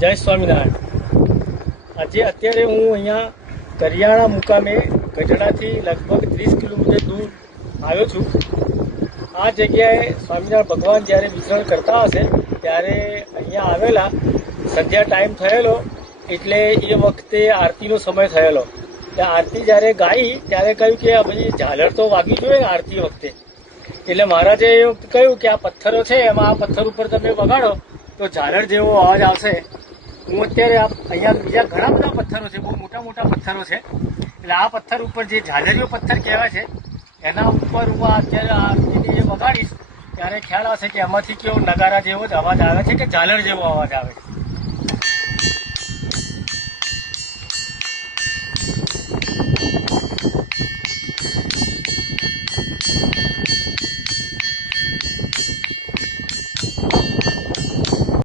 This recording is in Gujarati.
જય સ્વામિનારાયણ। આજે અત્યારે હું અહીંયા કરિયાણા મુકામે ગઢડાથી લગભગ 30 કિલોમીટર દૂર આવ્યો છું। આ જગ્યાએ સ્વામિનારાયણ ભગવાન જ્યારે વિચરણ કરતા હશે ત્યારે અહીંયા આવેલા, સંધ્યા ટાઈમ થયેલો એટલે એ વખતે આરતીનો સમય થયેલો। ત્યાં આરતી જ્યારે ગાઈ ત્યારે કહ્યું કે ભાઈ ઝાલર તો વાગવી જોઈએ ને આરતી વખતે, એટલે મહારાજે એવું કહ્યું કે આ પથ્થરો છે એમાં આ પથ્થર ઉપર તમે વગાડો તો ઝાલર જેવો અવાજ આવશે। હું અત્યારે અહીંયા બીજા ઘણા બધા પથ્થરો છે, બહુ મોટા મોટા પથ્થરો છે, એટલે આ પથ્થર ઉપર જે ઝાલરીયો પથ્થર કહેવાય છે એના ઉપર હું અત્યારે આરતીને વગાડીશ ત્યારે ખ્યાલ આવશે કે એમાંથી કેવો નગારા જેવો જ અવાજ આવે છે કે ઝાલર જેવો અવાજ આવે છે।